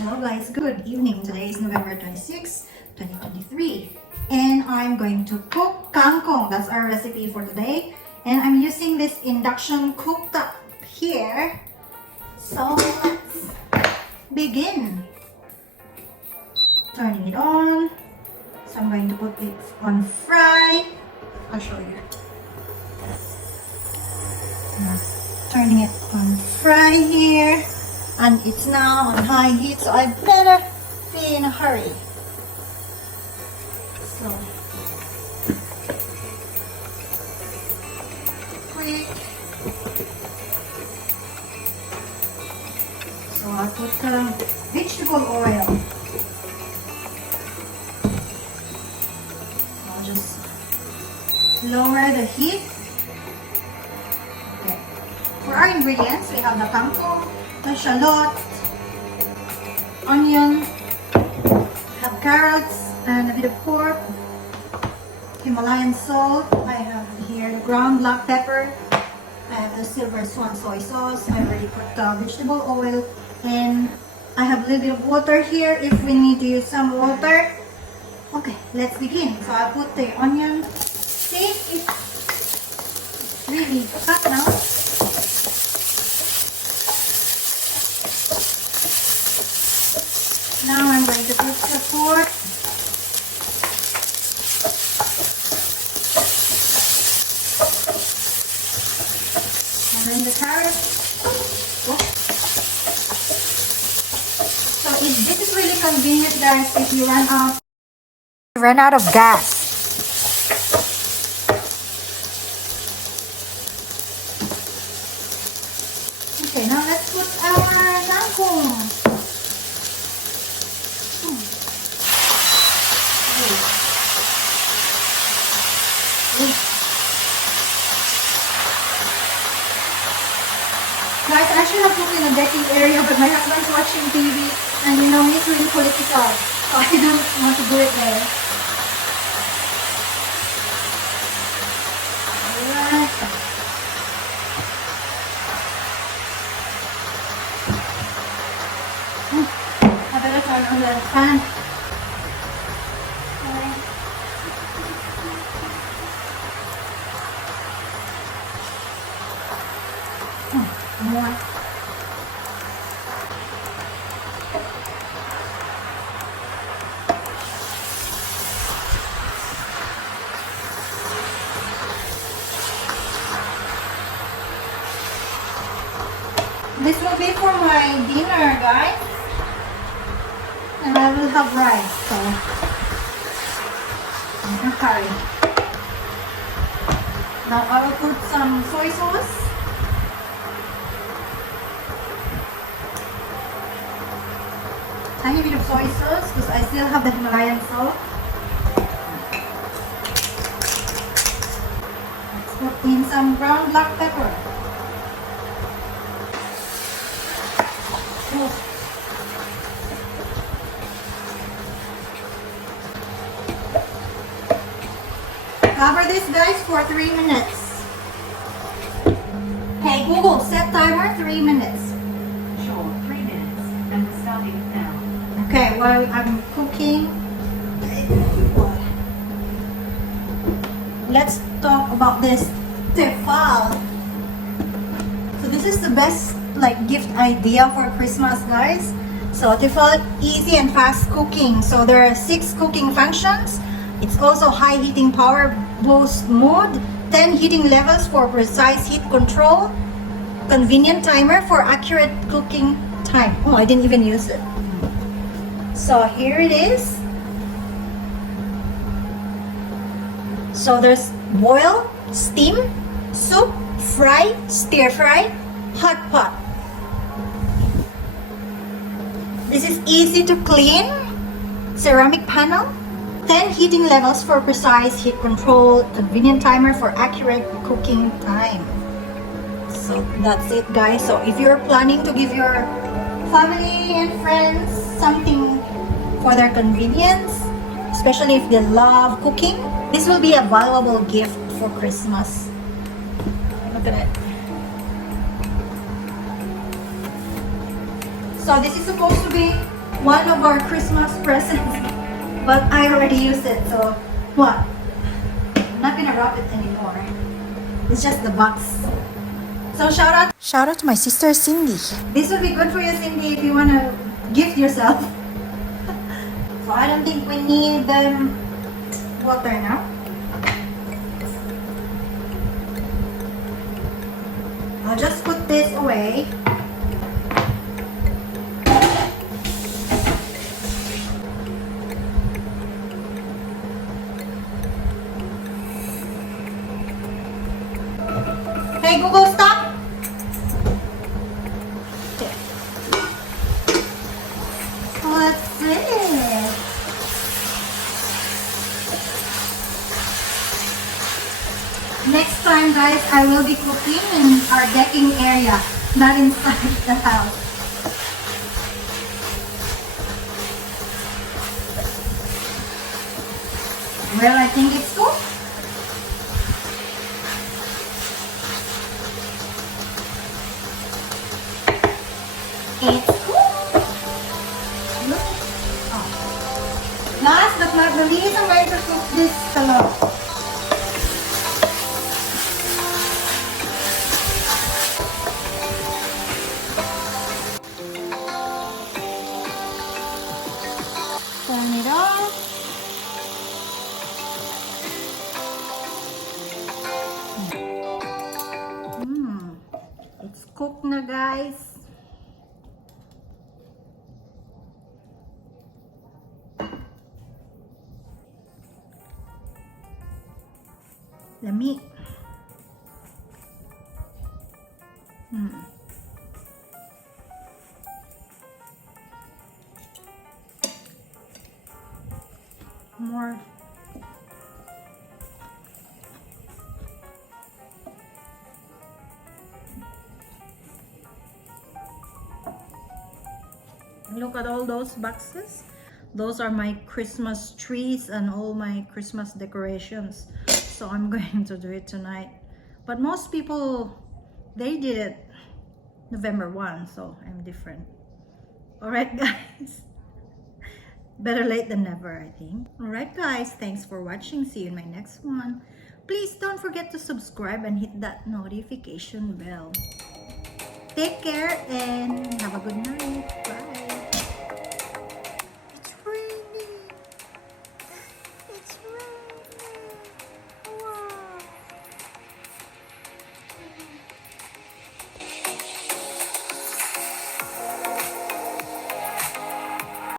Hello guys, good evening. Today is November 26, 2023 and I'm going to cook kangkong. That's our recipe for today, and I'm using this induction cooktop here. So let's begin. Turning it on. So I'm going to put it on fry. I'll show you. Turning it on fry here, and it's now on high heat, so I better be in a hurry. So quick. So I'll put the vegetable oil. I'll just lower the heat. Okay. For our ingredients, we have the kangkong, the shallot, onion, have carrots, and a bit of pork, Himalayan salt. I have here the ground black pepper. I have the silver swan soy sauce. I already put the vegetable oil, and I have a little bit of water here if we need to use some water. Okay, let's begin. So I'll put the onion. See, it's really hot now. Now I'm going to put the pork. And then the carrots. Oh. So this is really convenient, guys, if you run out of gas. Okay, now let's put our kangkong. Guys, I should have put in a decking area, but my husband's watching TV and you know he's really political, so I don't want to do it there. Alright. I better turn on the fan. More. This will be for my dinner, guys, and I will have rice, so I'm in a hurry. Now I will put some soy sauce. Tiny bit of soy sauce because I still have the Himalayan salt. Let's put in some ground black pepper. Oh. Cover this, guys, for 3 minutes. Hey Google, set timer 3 minutes. Sure, 3 minutes, and we're starting now. Okay, while I'm cooking, let's talk about this Tefal. So this is the best gift idea for Christmas, guys. So Tefal, easy and fast cooking. So there are 6 cooking functions. It's also high heating power boost mode, 10 heating levels for precise heat control, convenient timer for accurate cooking time. Oh, I didn't even use it. So here it is. So there's boil, steam, soup, fry, stir fry, hot pot. This is easy to clean. Ceramic panel. 10 heating levels for precise heat control, convenient timer for accurate cooking time. So that's it, guys. So if you're planning to give your family and friends something for their convenience, especially if they love cooking, this will be a valuable gift for Christmas. Look at it. So this is supposed to be one of our Christmas presents, but I already used it, so what? I'm not gonna wrap it anymore. It's just the box. So shout out to my sister Cindy. This would be good for you, Cindy, if you wanna gift yourself. So I don't think we need water now. I'll just put this away. Hey Google, stop! Okay. Let's see. Next time, guys, I will be cooking in our decking area, not inside the house. Well, I think it's cool. It's cool. Look. Oh. Last but not the least, I'm going to cook this talong. Turn it on. It's cooked na, guys. Lami. More. Look at all those boxes. Those are my Christmas trees and all my Christmas decorations. So I'm going to do it tonight. But most people, they did it November 1, so I'm different. Alright, guys. Better late than never, I think. Alright, guys. Thanks for watching. See you in my next one. Please don't forget to subscribe and hit that notification bell. Take care and have a good night. Bye.